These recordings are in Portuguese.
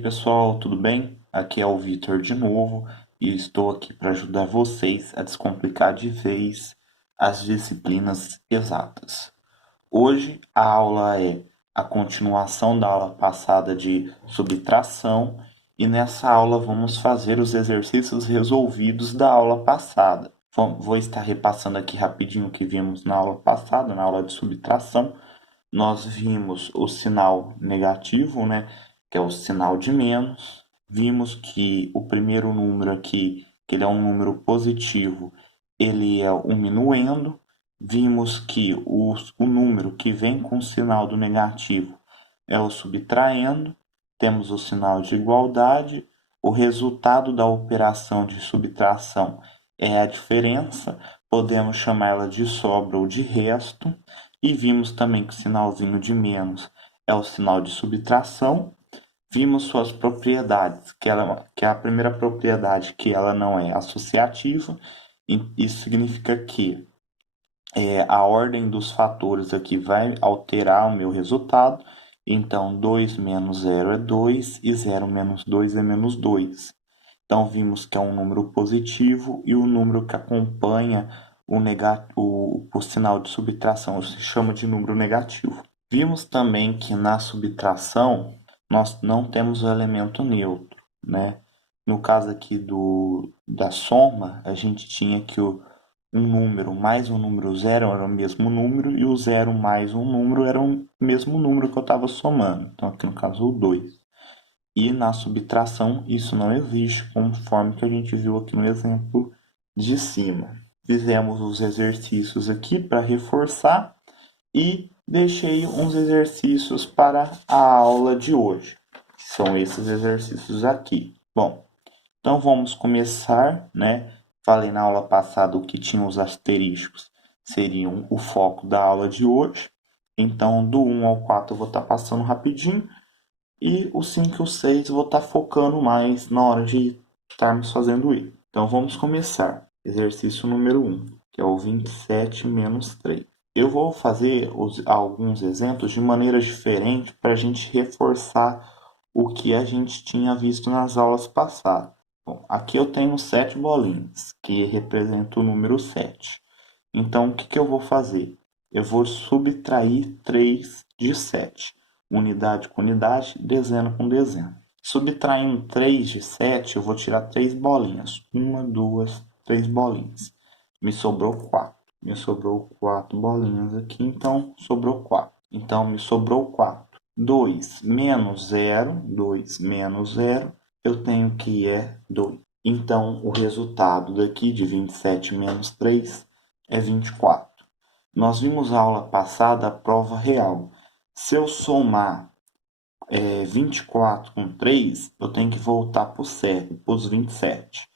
pessoal, tudo bem? Aqui é o Vitor de novo e estou aqui para ajudar vocês a descomplicar de vez as disciplinas exatas. Hoje a aula é a continuação da aula passada de subtração e nessa aula vamos fazer os exercícios resolvidos da aula passada. Vou estar repassando aqui rapidinho o que vimos na aula passada, na aula de subtração. Nós vimos o sinal negativo, né, que é o sinal de menos. Vimos que o primeiro número aqui, que ele é um número positivo, ele é o minuendo. Vimos que o número que vem com o sinal do negativo é o subtraendo. Temos o sinal de igualdade. O resultado da operação de subtração é a diferença. Podemos chamá-la de sobra ou de resto. E vimos também que o sinalzinho de menos é o sinal de subtração. Vimos suas propriedades, que é a primeira propriedade, que ela não é associativa. Isso significa que a ordem dos fatores aqui vai alterar o meu resultado. Então, 2 menos 0 é 2 e 0 menos 2 é menos 2. Então, vimos que é um número positivo e o número que acompanha o sinal de subtração se chama de número negativo. Vimos também que na subtração nós não temos o elemento neutro, né? No caso aqui da soma, a gente tinha que um número mais um número zero era o mesmo número e o zero mais um número era o mesmo número que eu estava somando. Então, aqui no caso, o 2. E na subtração isso não existe, conforme que a gente viu aqui no exemplo de cima. Fizemos os exercícios aqui para reforçar e deixei uns exercícios para a aula de hoje, que são esses exercícios aqui. Bom, então vamos começar, né? Falei na aula passada o que tinha os asteriscos, seriam o foco da aula de hoje. Então, do 1 ao 4 eu vou estar passando rapidinho. E o 5 e o 6 vou estar focando mais na hora de estarmos fazendo ele. Então vamos começar. Exercício número 1, que é o 27 menos 3. Eu vou fazer alguns exemplos de maneira diferente para a gente reforçar o que a gente tinha visto nas aulas passadas. Bom, aqui eu tenho 7 bolinhas, que representa o número 7. Então, o que eu vou fazer? Eu vou subtrair 3 de 7. Unidade com unidade, dezena com dezena. Subtraindo 3 de 7, eu vou tirar 3 bolinhas. 1, 2, 3 bolinhas. Me sobrou 4. Me sobrou 4 bolinhas aqui, então sobrou 4. Então, me sobrou 4. 2 menos 0, 2 menos 0, eu tenho que é 2. Então, o resultado daqui de 27 menos 3 é 24. Nós vimos a aula passada a prova real. Se eu somar 24 com 3, eu tenho que voltar para os 27.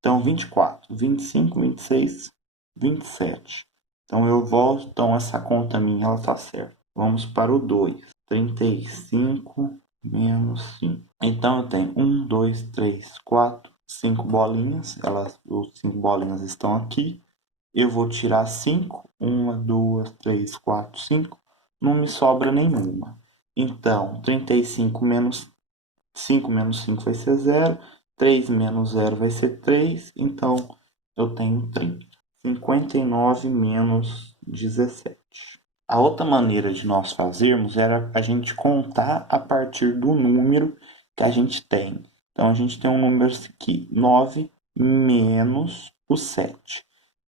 Então, 24, 25, 26, 27. Então, eu volto. Então, essa conta minha está certa. Vamos para o 2. 35 menos 5. Então, eu tenho 1, 2, 3, 4, 5 bolinhas. Os 5 bolinhas estão aqui. Eu vou tirar 5. 1, 2, 3, 4, 5. Não me sobra nenhuma. Então, 35 menos 5 menos 5 vai ser 0. 3 menos 0 vai ser 3. Então, eu tenho 30. 59 menos 17. A outra maneira de nós fazermos era a gente contar a partir do número que a gente tem. Então, a gente tem um número aqui, 9 menos o 7.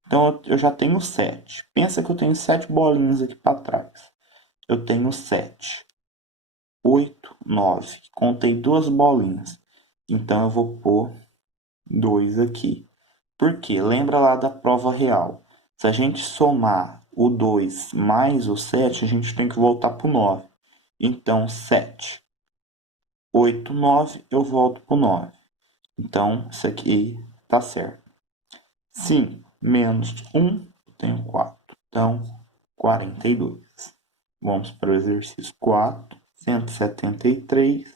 Então, eu já tenho 7. Pensa que eu tenho 7 bolinhas aqui para trás. Eu tenho 7. 8, 9. Contei 2 bolinhas. Então, eu vou pôr 2 aqui. Por quê? Lembra lá da prova real. Se a gente somar o 2 mais o 7, a gente tem que voltar para o 9. Então, 7. 8, 9, eu volto para o 9. Então, isso aqui está certo. 5 menos 1, eu tenho 4. Então, 42. Vamos para o exercício 4. 173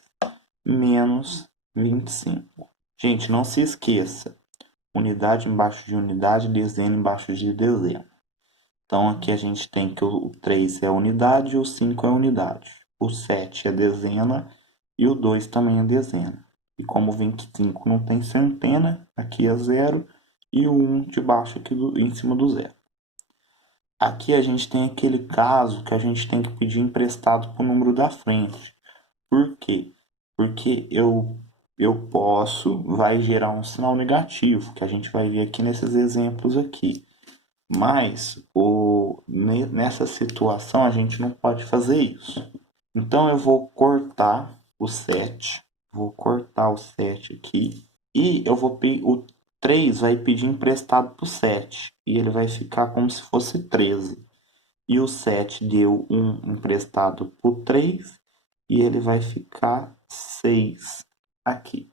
menos 25. Gente, não se esqueça. Unidade embaixo de unidade, dezena embaixo de dezena. Então, aqui a gente tem que o 3 é unidade e o 5 é unidade. O 7 é dezena e o 2 também é dezena. E como 25 não tem centena, aqui é zero e o 1 de baixo aqui em cima do zero. Aqui a gente tem aquele caso que a gente tem que pedir emprestado para o número da frente. Por quê? Porque eu posso, vai gerar um sinal negativo, que a gente vai ver aqui nesses exemplos aqui. Mas nessa situação a gente não pode fazer isso. Então eu vou cortar o 7, vou cortar o 7 aqui e o 3 vai pedir emprestado para o 7 e ele vai ficar como se fosse 13. E o 7 deu um emprestado para o 3 e ele vai ficar 6 aqui.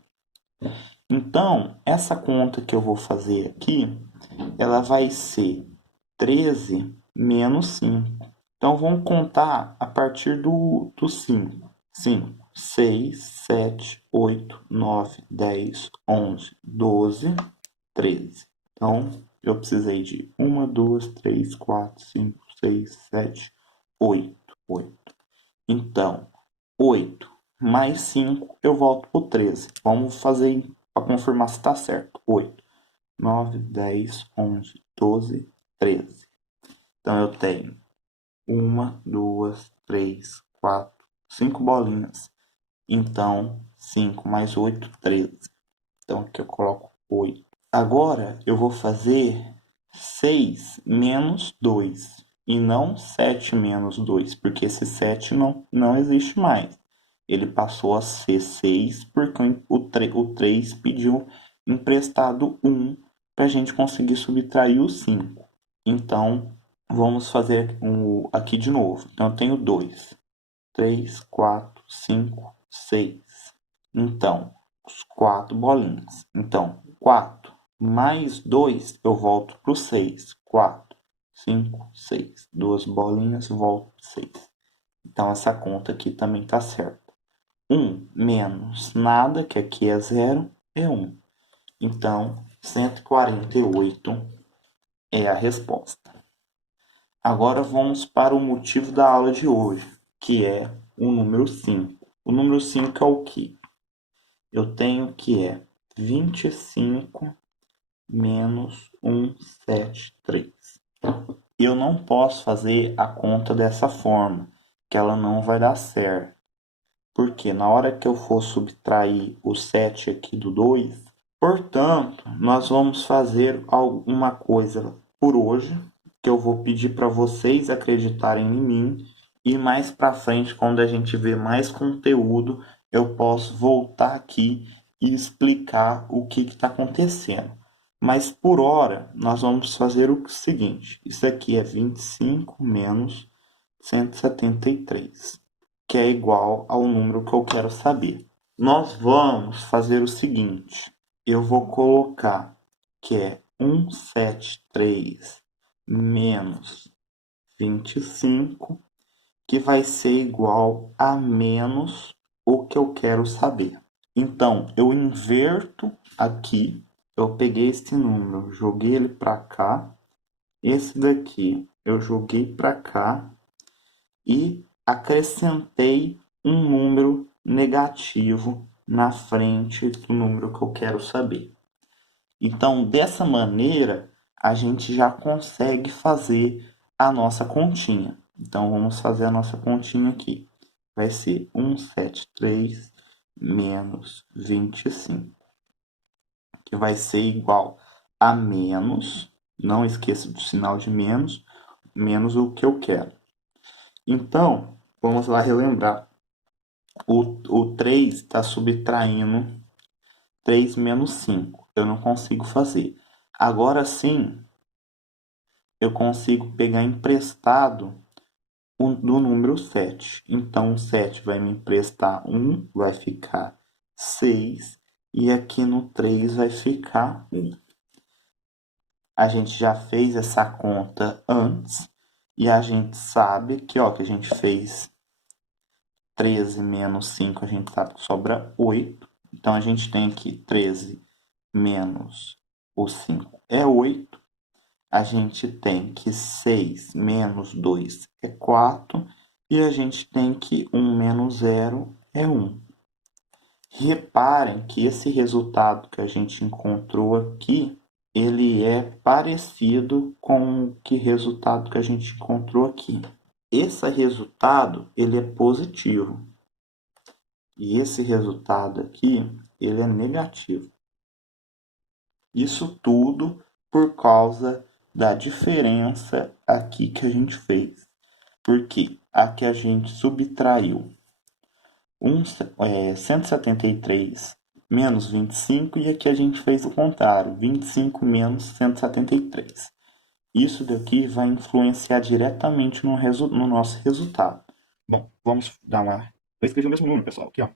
Então, essa conta que eu vou fazer aqui, ela vai ser 13 menos 5. Então, vamos contar a partir do 5. 5, 6, 7, 8, 9, 10, 11, 12, 13. Então, eu precisei de 1, 2, 3, 4, 5, 6, 7, 8. 8. Então, 8 mais 5, eu volto para o 13. Vamos fazer para confirmar se está certo. 8, 9, 10, 11, 12, 13. Então, eu tenho 1, 2, 3, 4, 5 bolinhas. Então, 5 mais 8, 13. Então, aqui eu coloco 8. Agora, eu vou fazer 6 menos 2 e não 7 menos 2, porque esse 7 não existe mais. Ele passou a ser 6 porque o 3 pediu emprestado 1 para a gente conseguir subtrair o 5. Então, vamos fazer aqui de novo. Então, eu tenho 2, 3, 4, 5, 6. Então, os 4 bolinhas. Então, 4 mais 2, eu volto para o 6. 4, 5, 6. Duas bolinhas, volto para 6. Então, essa conta aqui também está certa. 1 menos nada, que aqui é 0, é 1. Então, 148 é a resposta. Agora vamos para o motivo da aula de hoje, que é o número 5. O número 5 é o quê? Eu tenho que é 25 menos 173. Eu não posso fazer a conta dessa forma, que ela não vai dar certo. Porque na hora que eu for subtrair o 7 aqui do 2, portanto, nós vamos fazer alguma coisa por hoje, que eu vou pedir para vocês acreditarem em mim, e mais para frente, quando a gente vê mais conteúdo, eu posso voltar aqui e explicar o que está acontecendo. Mas por hora, nós vamos fazer o seguinte: isso aqui é 25 menos 173, que é igual ao número que eu quero saber. Nós vamos fazer o seguinte: eu vou colocar que é 173 menos 25, que vai ser igual a menos o que eu quero saber. Então, eu inverto aqui, eu peguei esse número, joguei ele para cá, esse daqui eu joguei para cá e acrescentei um número negativo na frente do número que eu quero saber. Então, dessa maneira, a gente já consegue fazer a nossa continha. Então, vamos fazer a nossa continha aqui. Vai ser 173 menos 25, que vai ser igual a menos, não esqueça do sinal de menos, menos o que eu quero. Então, vamos lá relembrar. O 3 está subtraindo 3 menos 5. Eu não consigo fazer. Agora sim, eu consigo pegar emprestado do número 7. Então, o 7 vai me emprestar 1, vai ficar 6. E aqui no 3 vai ficar 1. A gente já fez essa conta antes. E a gente sabe que, que a gente fez 13 menos 5, a gente sabe que sobra 8. Então, a gente tem aqui 13 menos o 5 é 8. A gente tem que 6 menos 2 é 4. E a gente tem que 1 menos 0 é 1. Reparem que esse resultado que a gente encontrou aqui, ele é parecido com o resultado que a gente encontrou aqui. Esse resultado, ele é positivo. E esse resultado aqui, ele é negativo. Isso tudo por causa da diferença aqui que a gente fez. Porque aqui a gente subtraiu 173 menos 25 e aqui a gente fez o contrário, 25 menos 173. Isso daqui vai influenciar diretamente no nosso resultado. Bom, vamos dar uma... Eu escrevi o mesmo número, pessoal, aqui, ó.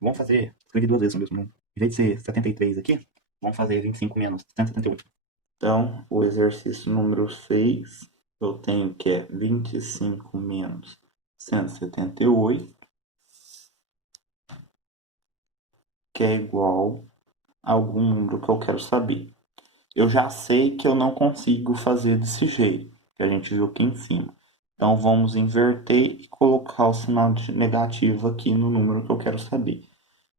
Vamos fazer... Escrevi duas vezes o mesmo número. Em vez de ser 73 aqui, vamos fazer 25 menos 178. Então, o exercício número 6, eu tenho que é 25 menos 178, que é igual a algum número que eu quero saber. Eu já sei que eu não consigo fazer desse jeito, que a gente viu aqui em cima. Então, vamos inverter e colocar o sinal de negativo aqui no número que eu quero saber.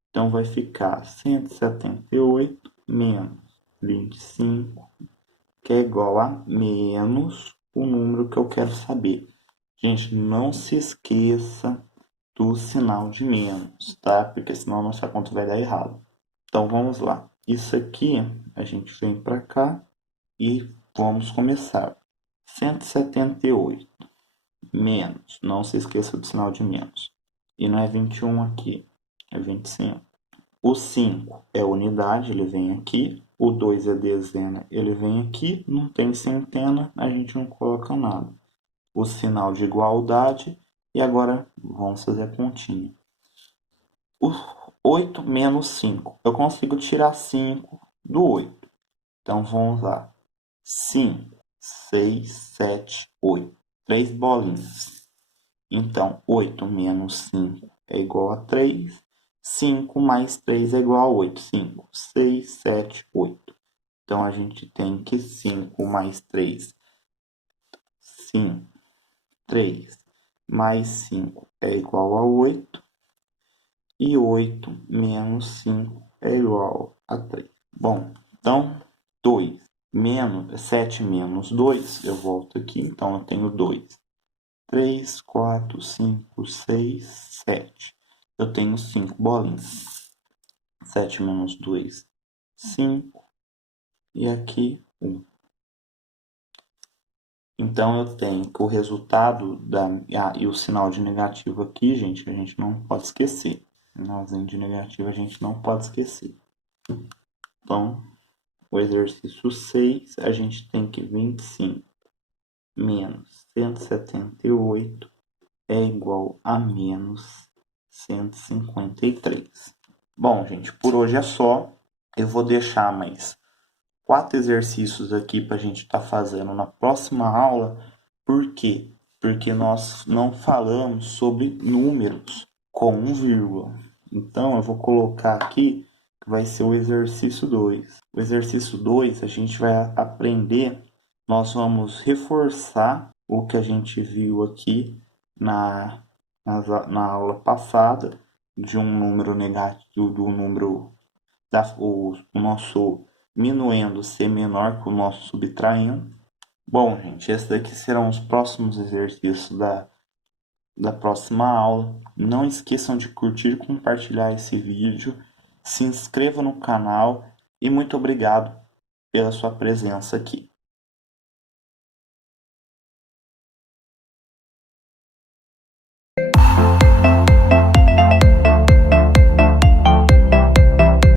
Então, vai ficar 178 menos 25, que é igual a menos o número que eu quero saber. Gente, não se esqueça do sinal de menos, tá? Porque senão a nossa conta vai dar errado. Então, vamos lá. Isso aqui, a gente vem para cá e vamos começar. 178 menos, não se esqueça do sinal de menos. E não é 21 aqui, é 25. O 5 é unidade, ele vem aqui. O 2 é dezena, ele vem aqui. Não tem centena, a gente não coloca nada. O sinal de igualdade. E agora vamos fazer a continha. O 8 menos 5. Eu consigo tirar 5 do 8. Então vamos lá. 5, 6, 7, 8. 3 bolinhas. Então, 8 menos 5 é igual a 3. 5 mais 3 é igual a 8. 5, 6, 7, 8. Então, a gente tem que 5 mais 3. 5, 3 mais 5 é igual a 8. E 8 menos 5 é igual a 3. Bom, então, 2 menos 7 menos 2, eu volto aqui, então eu tenho 2. 3, 4, 5, 6, 7. Eu tenho 5 bolinhas. 7 menos 2, 5. E aqui, 1. Então, eu tenho que o resultado e o sinal de negativo aqui, gente, a gente não pode esquecer. Sinalzinho de negativo a gente não pode esquecer. Então, o exercício 6, a gente tem que 25 menos 178 é igual a menos 153. Bom, gente, por hoje é só. Eu vou deixar mais 4 exercícios aqui para a gente estar fazendo na próxima aula. Por quê? Porque nós não falamos sobre números com vírgula. Então, eu vou colocar aqui que vai ser o exercício 2. O exercício 2, a gente vai aprender, nós vamos reforçar o que a gente viu aqui na aula passada, de um número negativo, do número, o nosso minuendo ser menor que o nosso subtraindo. Bom, gente, esses daqui serão os próximos exercícios da próxima aula. Não esqueçam de curtir e compartilhar esse vídeo. Se inscreva no canal e muito obrigado pela sua presença aqui.